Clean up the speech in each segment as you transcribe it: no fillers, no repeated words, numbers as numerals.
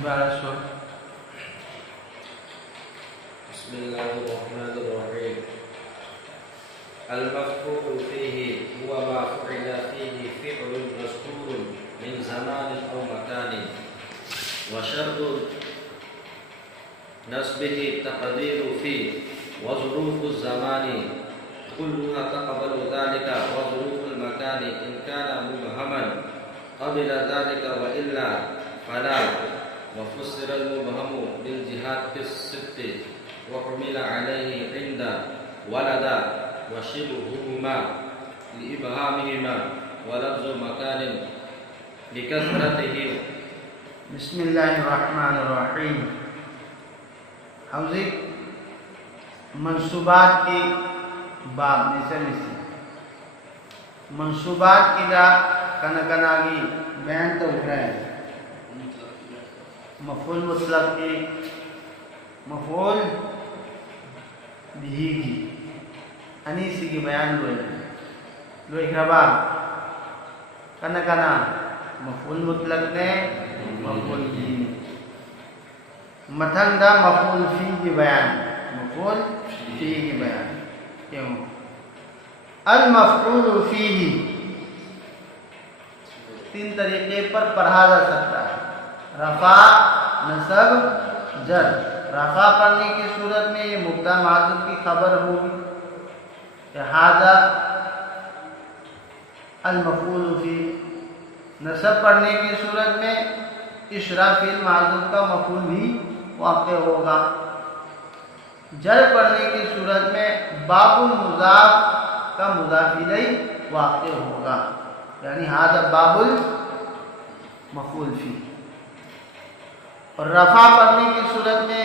بسم الله الرحمن الرحيم. المفعول فيه هو ما فعل فيه فعل مذكور من زمان أو مكان، وشرط نسبه تقدير فيه وظروف الزمان كلها تقبل ذلك، وظروف المكان إن كان مبهما قبل ذلك وإلا فلا. وفسر المبهم بالجهاد في الست، وحمل عليه عند ولد وشبههما لإبهامهما، ولفظ مكان لكثرته. بسم الله الرحمن الرحیم. حوزی منصوبات کی باب نسلیسی منصوبات کی دا کنگناگی بیان تو اٹھائے مفعول مطلق کی مفعول بھی کی انیسی کی بیان لوئی خبا کنگنا مفعول مطلق نے مفعول بھی متن دا مفعول فی کی بیان مفعول فی کی بیان کیوں المفعول فیہ تین طریقے پر پڑھا جا سکتا ہے: رفع، نصب، جر. رفع کرنے کی صورت میں یہ مبتدا محذوف کی خبر ہوگی، لہذا المفعول فیہ. نصب پڑھنے کی صورت میں اشراف فعل محذوف کا مفعول بھی واقع ہوگا. جر پڑھنے کی صورت میں باب المضاف کا مضاف الیہ واقع ہوگا، یعنی ھذا باب المفعول فیہ. اور رفع پڑھنے کی صورت میں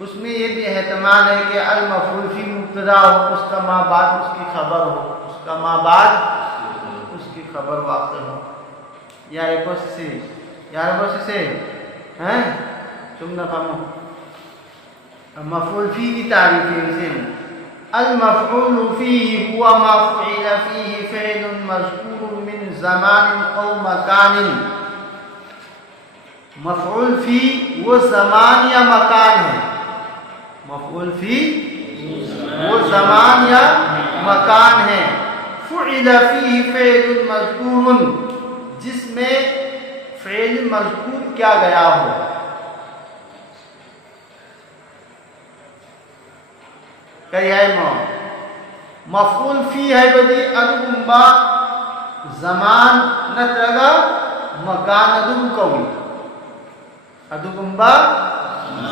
اس میں یہ بھی احتمال ہے کہ المفعول فیہ مبتدا ہو، اس کا ما بعد اس کی خبر ہو، اس کا ما بعد اس کی خبر واقع ہو. یا ایک سے ہیں تم نہ فهمو. مفعول فیہ کی تعریف ہے: المفعول فیہ هو ما فعل فیہ فعل مذکور من زمان او مکان. مفعول فی وہ زمان یا مکان ہے. مفعول فی وہ زمان یا مکان ہے. فعل فیہ فعل مذکور، جس میں فعل مذکور کیا گیا ہو. کئی ہے مفعول فی ہے بدی ادگمبا زمان نترگا مکان ادگ کوئی. ادگمبا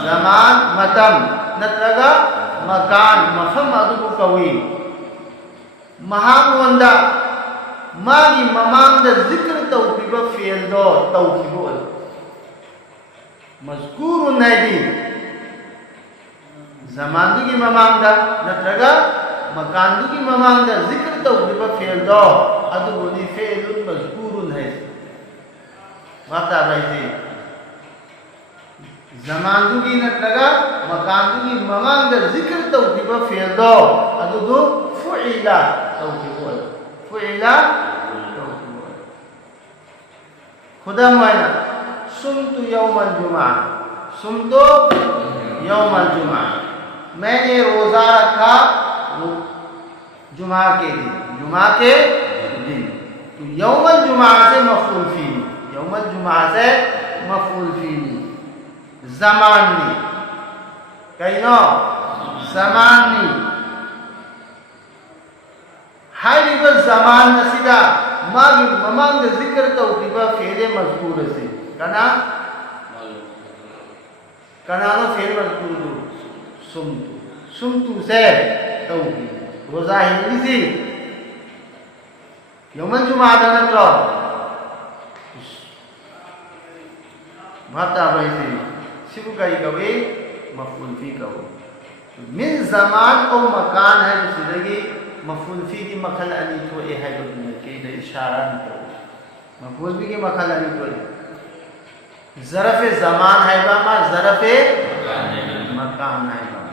زمان متم نترگا مکان مفہم ادگ کوئی. مہام وندا ماگی ممانگ ذکر توقیب فعل دو توقیب مذکور نیدی زمان دو کی ممانگ دا نترگا مکان دو کی ممانگ دا ذکر توقیب فعل دو ادگونی فعل مذکور ہے. بتا رہی تھی زمان دو کی نترگا مکان دو کی ممانگ دا ذکر توقیب فعل دو ادگو فعلا توقیب فعلا. خدا معنا سمت یوم الجمعہ، سمتو یوم الجمعہ، میں نے روزہ رکھا جمعہ کے دن. جمعہ کے دن تو یوم الجمعہ سے مفعول فی، یوم الجمعہ سے مفعول فی. زمان نی کہنو زمان نی ہائی بس زمان نسیدہ ماگی ممانگ ذکر توقیبہ فعل مذکور سے کنا کنانو فعل مذکور دو سمتو سمتو سے توقیب روزہ ہندی سی یوم الجمعہ دنت رو بھتا بھائی سی شبو کئی کوئی مفعول فی کہو. من زمان او مکان ہے جو سیدھگی مفعول فی کی مخل انی تو اے ہے بدنے کی دا اشارہ نہیں کرو. مفعول فی کی مخل انی تو اے ظرف زمان ہے باما ظرف مکان ہے باما.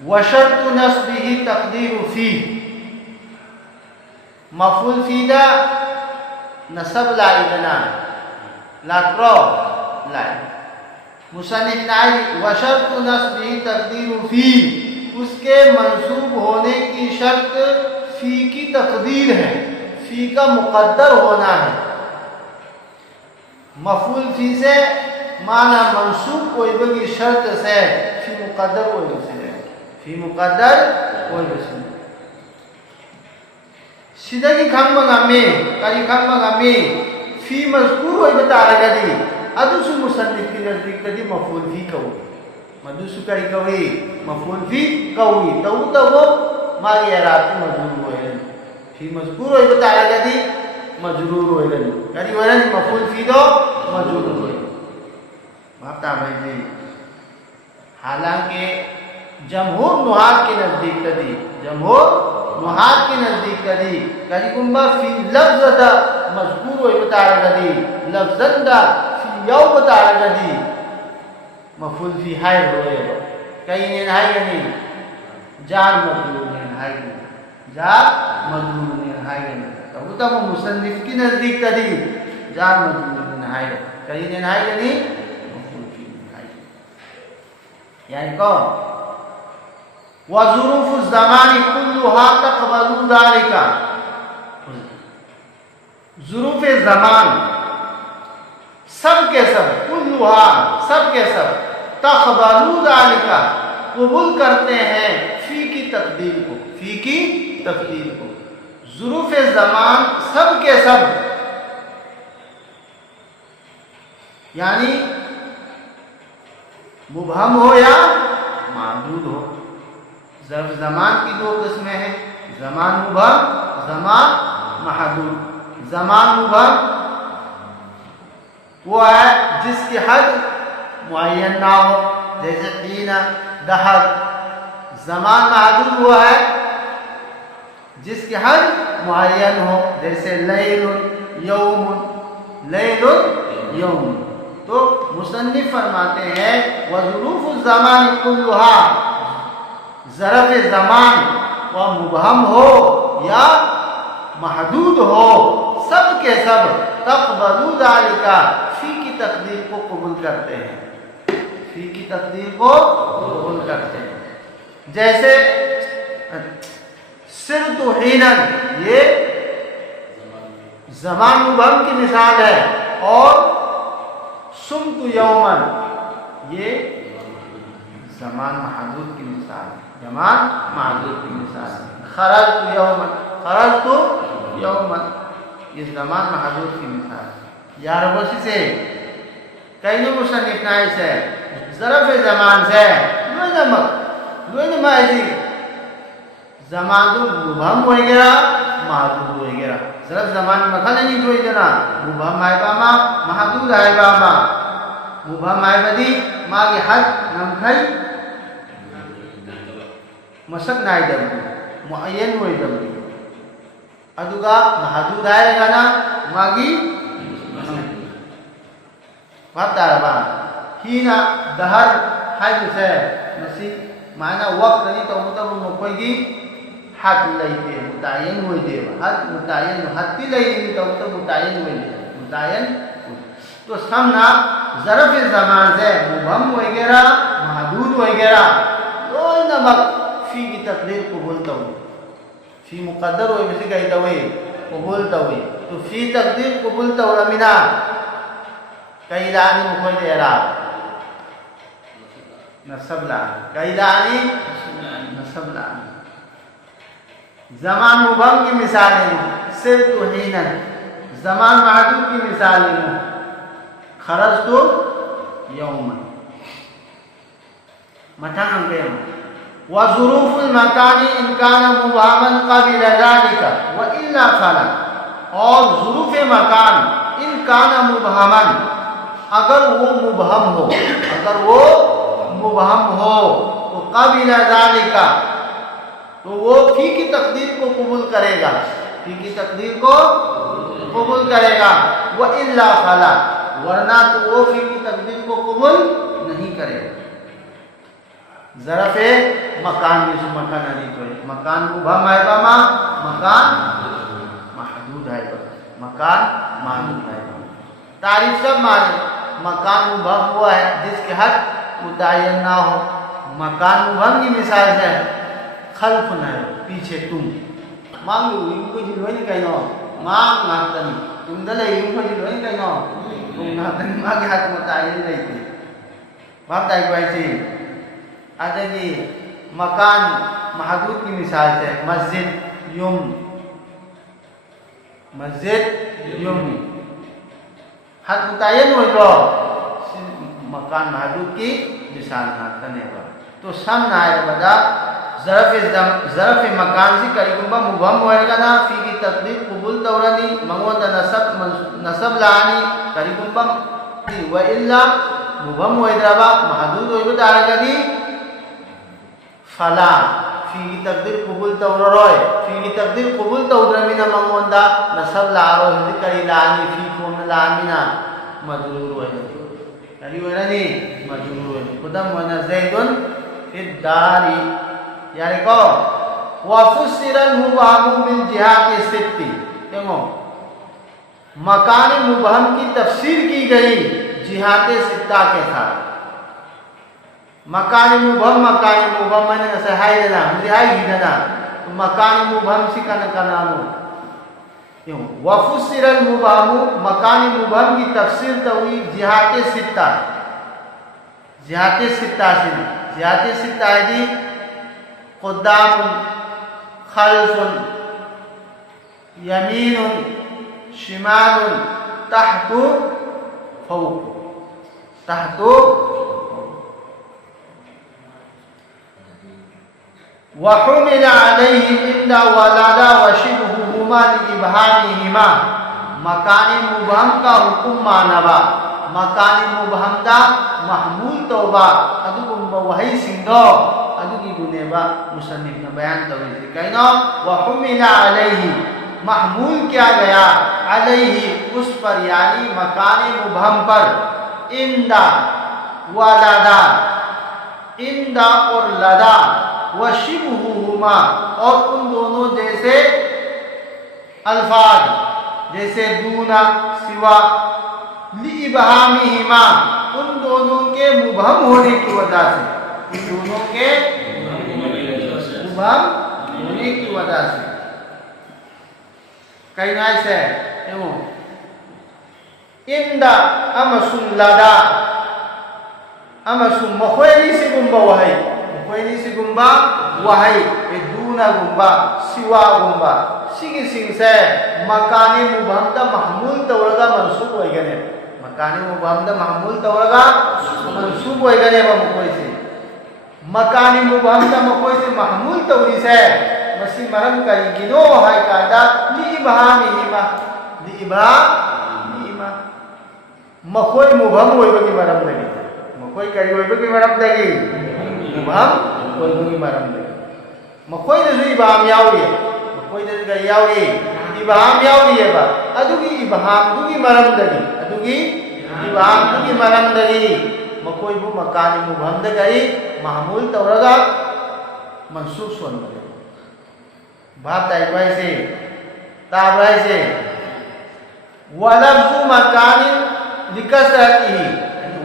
وشرط نصبه تقدیر فی مفعول فی دا نصب لائدنا लाट्रो लाई मुसन्निफ नाई वशर्त नस्बी तकदीर फी, उसके मंसूब होने की शर्त फी की तकदीर है, फी का मुकद्दर होना है। मफूल फी से माना मंसूब कोई भी शर्त से फी मुकद्दर कोई से फी मुकद्दर कोई से सिदगी खंबगमी कई खंबगमी फी मजकूर होई बतारगदी अदुसु मुसन्निफ की नजदीक मफूल फी कौई मदुसु कई कौई मफूल फी कौई तऊ मागी एराब मजरूर होइलन फी मजकूर होई बतारगदी मजरूर होइलन करी वरन मफूल फी दो मजरूर होइलन बात भाई जी। हालांकि जमहूर नुहात के नजदीक कदी जमहूर नुहात के नजदीक कदी कदी कुंबा फी लफ्ज़ दा मजकूर होई बतारगदी लफ्ज़न दा फी यौ बतारगदी मफूल फी हाय रोए कई ने हाय नहीं जार मजरूर ने हाय जार मजरूर ने हाय नहीं तब मुसन्निफ की नजदीक कदी जार मजरूर ने हाय कई ने हाय नहीं मफूल फी हाय यानी को वज़ुरूफ़ ज़मानी कुल्लुहा तक़बलु ज़ालिका, ज़ुरूफ़ ज़मान सब के सब कुल्लुहा सब के सब तक़बलु ज़ालिका कबूल करते हैं फी की तकदीर को, फी की तकदीर को। ज़ुरूफ़ ज़मान सब के सब यानी मुबहम हो या मादूद हो। ज़र्फ़ ज़मान की दो किस्में हैं, ज़मान मुबहम ज़मान महदूद। ज़मान मुबहम वो है जिसकी हद मुअय्यन ना हो जैसे क़ीना दहर। ज़मान महदूद वो है जिसकी हद मुअय्यन हो जैसे लैलुन यौमुन लैलुन यौमुन। तो मुसन्निफ फरमाते हैं वज़ुरूफ़ ज़मान कुल्लुहा ज़रफ़ ज़मान व मुबहम हो या महदूद हो सब के सब तक़बलु ज़ालिका फी की तकदीर को कबूल करते हैं, फी की तकदीर को कबूल करते हैं। जैसे सिरतु हीनन ये ज़मान मुबहम की मिसाल है और सुमतु यौमन ये ज़मान महदूद की मिसाल है, ज़मान महदूद की मिसाल है। खरजतु यौमन ये ज़मान महदूद की मिसाल है। यार बसी से कई मुसन्निफ नाई से ज़रफ़ ज़मान से लोई नमाजी ज़मान तो मुबहम हो गया महदूद हो गया। ज़रफ़ ज़मान मखा नहीं जोई जना मुबहम आए बामा महदूद आए बामा मुबहम आए बदी मागे हद नमखई मसक नाई दबी मुअय्यन होई दबी अदुगा महदूद आएगा ना मागी वातारबा हीना दहर हाय से मसी माना वक्त नहीं तो मतलब मकोगी हद लईते मुतायन होई दे हद मुतायन हत्ती लईनी तो मतलब मुतायन होई दे मुतायन। तो समना ज़रफ़ ज़मान से मुबहम वगैरह महदूद वगैरह कोई नमक फी की तकदीर को बोलता हूँ फी मुकद्दर हो इसी कहता हुए को बोलता हुए तो फी तकदीर को बोलता हुआ मिना कई लानी मुकोई दे रहा नसबला कई लानी नसबला। ज़मान मुबहम की मिसालें सिरतु हीनन ज़मान महदूद की मिसालें खरजतु यौमन मठान पे वज़ुरूफ़ुल मकानी इन काना मुबहमन क़बिल ज़ालिका व इल्ला फला। और ज़ुरूफ़ मकान इन काना मुबहमन अगर वो मुबहम हो तो क़बिल ज़ालिका तो वो फी की तकदीर को कबूल करेगा, फी की तकदीर को कबूल करेगा। व इल्ला फला वरना तो वो फी की तकदीर को कबूल नहीं करेगा। ज़रफ़े मकान में मकान नहीं तो मकान मुबहम है बामा मकान महदूद है मकान महदूद है तारीफ सब माने, मकान मुबहम हुआ है जिसके हद मुतय्यन ना हो। मकान मुबहम की मिसाल है खल्फ न है, पीछे तुम मांग लो इनको जिलोइन कहिनो मांग नातनी तुम दले इनको जिलोइन कहिनो तुम नातनी मांग हद मुतय्यन लेते बात आई वैसे आदमी मकान महदूद की मिसाल है मस्जिद युम, मस्जिद युम हद मुतय्यन हो तो मकान महदूद की मिसाल नातने बा तो सम नाय बदा ज़रफ़ मकान से करीबा मुबहम होएगा ना फी की तकदीर कबूल तौरनी मंगोदा नसब लानी करीबा व इल्ला मुबहम होइद्राबा महदूद होइबा तारगदी फला फी की तकदीर कबूल तौररोय फी की तकदीर कबूल तौरमिना मंगोदा नसब लारो हिंदी करी लानी फी कोम लामिना मजरूर होइदी करी होइरानी मजरूर होइदी खुदम वना ज़ैदुन फिद्दारी यानी को वफुस्सिरल मुबहम बिल जिहाति सित्ती देखो मकान मुबहम की तफसीर की गई जिहाते सित्ता के साथ। मकान मुबहम मैंने ऐसे हाई देना मुझे हाई ही देना तो मकान मुबहम सी कनानो क्यों वफुस्सिरल मुबहम मकान मुबहम की तफसीर तो हुई जिहाते सित्ता है जी क़ुद्दाम खल्फ़ुन यमीनुन शिमालुन तहतु फौक वहुमिल अलैहि इंदा वलादा वशिबहुहुमा लिइबहामिहिमा मकानी मुबहम का हुकुम मानवा मकानी मुबहम दा महमूल तौबा अदुगुम्बा वही सिंदो अदुगी गुनेबा मुसन्निफ ने बयान तवैसे कहना वहुमिल अलैहि महमूल किया गया अलैहि उस पर यानी मकानी मुबहम पर इंदा वलादा इंदा और लदा वशिबहुहुमा और उन दोनों जैसे अल्फाज जैसे दूना सिवा लिइबहामिहिमा उन दोनों के मुबहम होने की वजह से इन दोनों के मुबहम होने की वजह से कहीं ऐसे एवं इंदा अमसुन लदा अमसुन मखोयनी सिगुम्बा वहाई मखोयनी सिगुम्बा वहाई दूना गुम्बा सिवा गुम्बा सिगी सिंग से मकानी मुबहम दा महमूल तौरगा मंसूब होइगने मकानी मुबहम दा महमूल तौरगा मंसूब होइगने बा मखोय से मकानी मुबहम दा मखोय से महमूल तौरी से मसी मरम करी गिनो हाय कादा लिइबहामिहिमा मखोय मुबहम होइबगी मरम लगी मखोय करी होइबगी मरम लगी मुबहम होइबगी मरम लगी मखोय दसु इबहाम यावरी मखोय दसु करी यावरी इबहाम यावरी बा अदुगी इबहाम दुगी मरम लगी अदुगी इबहाम दुगी मरम लगी मखोय बु मकानी मुबहम दा करी महमूल तौरगा मंसूब सोन बने बात आई वैसे ताबराई से वलफ्ज़ु मकानिन लिकसरतिही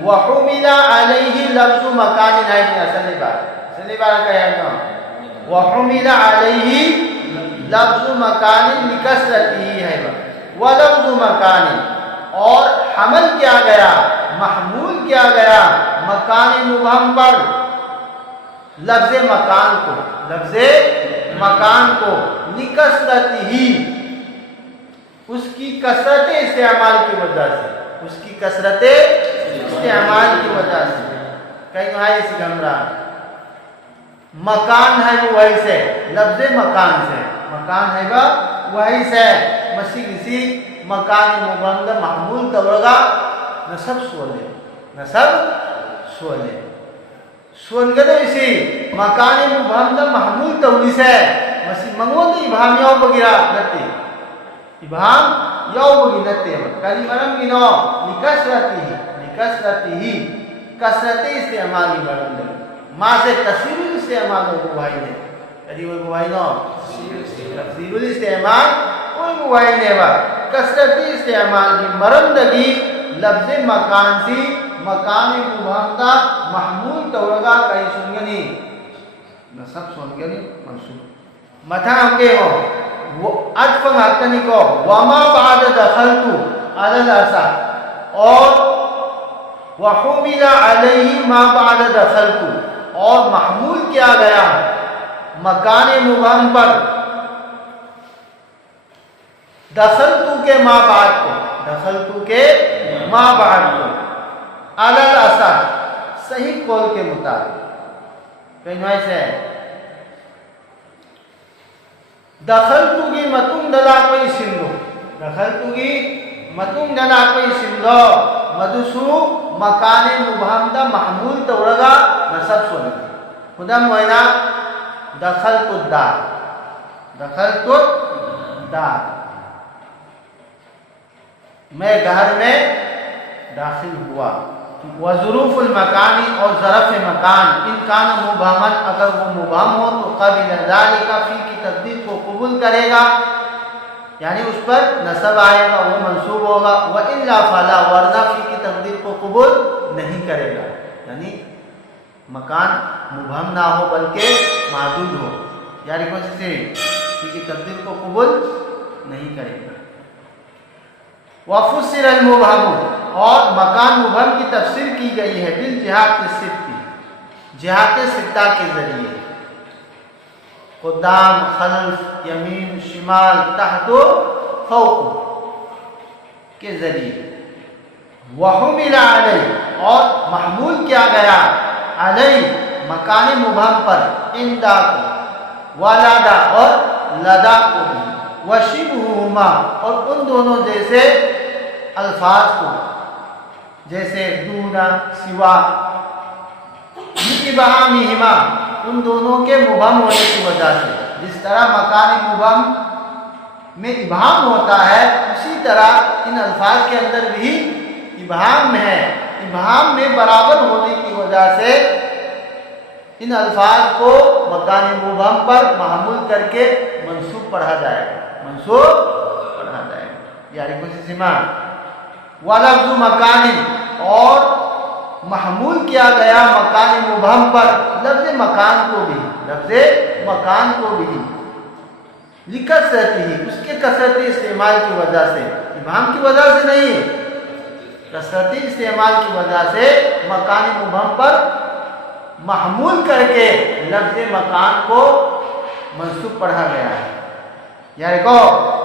वहुमिला अलैहि लफ्ज़ु मकानिन है असली बात क्या है ना वहुमिला अलैहि लफ्ज़ु मकानिन लिकसरतिही है वलफ्ज़ु मकानिन और हमल किया गया महमूल किया गया मकानी मुबहम पर लफ्ज़ मकान को लिकसरतिही उसकी कसरत इस्तेमाल की वजह से कहीं कहा इस गमरा मकान है वो वही से लफ्ज़ मकान है वही से मसी किसी मकान मुबहम महमूल तवरगा नसब सोले सोनगदो इसी मकान मुबहम महमूल तवरी से मसी मंगोद इबहाम याव बगिरा नते इबहाम याव बगी नते कली मरम गिनो लिकसरतिही कसरते इस्तेमाल की मरम दे मां से तस्वीर इस्तेमाल हो भाई ने कदी वो भाई नो तस्वीर इस्तेमाल कोई भाई ने बा कसरती इस्तेमाल की मरम दगी لفظ مکان سی مکان مبہم دا محمول تورگا کئی سنگنی نصب سنگنی منصوب متھا کے وہ عطف حقنی کو وما بعد دخلتو علی الاسا اور وحمل علیہ ما بعد دخلتو اور محمول کیا گیا مکان مبہم پر دخلتو کے ما بعد کو دخلتو کے ما بعد کو علی الاسا صحیح قول کے مطابق کہیں ایسے ہے دخلتو کی متون دلا کوئی سندو دخلتو کی متون دلا کوئی سندو مدسو مکان مبہم دا محمول تورگا نصب سنگی خدا موینا دخلتو الدار دخلتو الدار میں گھر میں داخل ہوا وظروف المکانی اور ظرف مکان ان کان مبہمن اگر وہ مبہم ہو تو قبل ذالک فی کی تقدیر کو قبول کرے گا یعنی اس پر نصب آئے گا وہ منصوب ہوگا وَإِلَّا فَلَا ورنہ فی کی تقدیر کو قبول نہیں کرے گا یعنی مکان مبہم نہ ہو بلکہ معدود ہو یعنی کون سے فی کی تقدیر کو قبول نہیں کرے گا وَفُسِّرَ الْمُبْهَمُ اور مکان مبہم کی تفسیر کی گئی ہے بالجہات الستہ جہات ستہ کے ذریعے قدام خلف یمین شمال تحت فوق کے ذریعے وحمل علیہ اور محمول کیا گیا علیہ مکان مبہم پر اندا کو ولادا اور لدا کو بھی وشبہہما اور ان دونوں جیسے الفاظ کو جیسے دونا سوا ابہامہما ان دونوں کے مبہم ہونے کی وجہ سے جس طرح مکان مبہم میں ابہام ہوتا ہے اسی طرح ان الفاظ کے اندر بھی ابہام ہے ابہام میں برابر ہونے کی وجہ سے ان الفاظ کو مکان مبہم پر محمول کر کے منصوب پڑھا جائے گا منصوب پڑھا جائے گا یعنی کچھ سما وَلَفْظُ مَكَانٍ اور محمول کیا گیا مکان مبہم پر لفظ مکان کو بھی لکثرت ہی اس کے کثرتی استعمال کی وجہ سے ابہام کی وجہ سے نہیں ہے کثرتی استعمال کی وجہ سے مکان مبہم پر محمول کر کے لفظ مکان کو منصوب پڑھا گیا ہے یعنی کو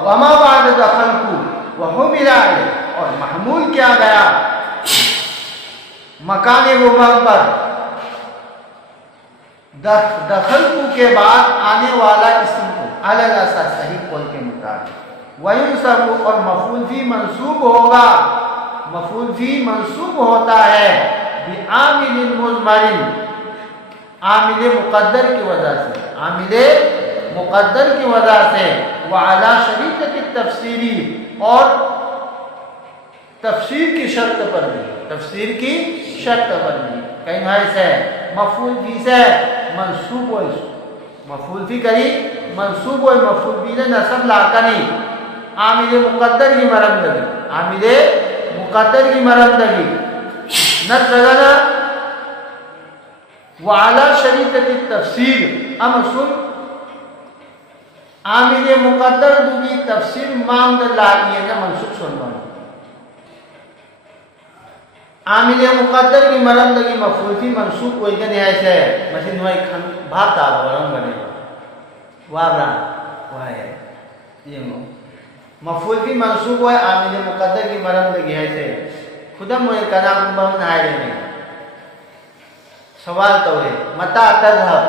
وما بعد دخلتو وحمل علیہ اور محمول کیا گیا مکان مبہم پر دخلتو کے بعد آنے والا اسم کو علی الاسا صحیح قول کے مطابق وینصب اور مفعول فی منصوب ہوگا مفعول فی منصوب ہوتا ہے بعامل مضمر عامل مقدر کی وجہ سے عامل مقدر کی وجہ سے وعلی شریطۃ التفسیری اور تفسیر کی شرط پر بھی کہیں ایسے مفعول فی سے منصوب ہوئی مفعول فی کری منصوب ہوئی مفعول فی نے نصب لاکنی عامل مقدر کی مرمدگی نت لگنا وعلی شریطۃ التفسیر امسن عامل مقدر دوگی تفسیر مانگ لائیے نا منصوب سننا عامل مقدر کی مرمدگی مفعول فی منصوب کوئی گنے ایسے ہے مثل نوائی بھات آگا ورم بنے وابرا وہاں یہ مفعول فی منصوب ہوئے عامل مقدر کی مرمدگی ایسے ہے خدا موئے کنا مبہم نہائے رہنے سوال تو ہے متا تذہب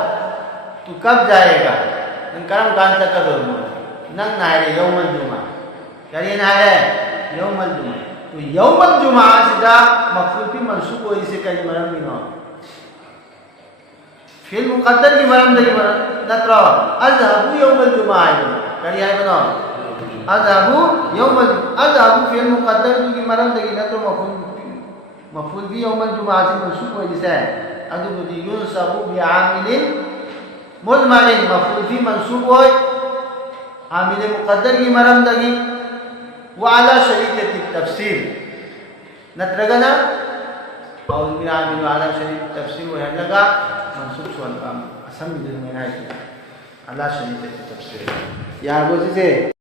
تو کب جائے گا کرم کان تک ننگ نہائے رہے یوم الجمعہ کریے نہائے یوم الجمعہ تو یوم الجمعہ سیدھا مفعول فی منصوب ہوئی سے کئی مرم بھی نہ فعل مقدر کی مرم دگی مرم نترہ اذهبو یوم الجمعہ آئے کریے آئے بنا اذهبو یوم اذهبو فعل مقدر کی مرم دگی نترہ مفعول فی یوم الجمعہ سے منصوب ہوئی سے ادو بدی یونسبو بعامل مضمر مفعول فی منصوب ہوئی عامل مقدر کی مرم دگی وعلی شریطۃ التفسیر نترغنا قول بنا بن عالم شريف تفسير وهلغا منصوب سوال قام اسم بدون منايت الله شريف تفسير يا ابو زيد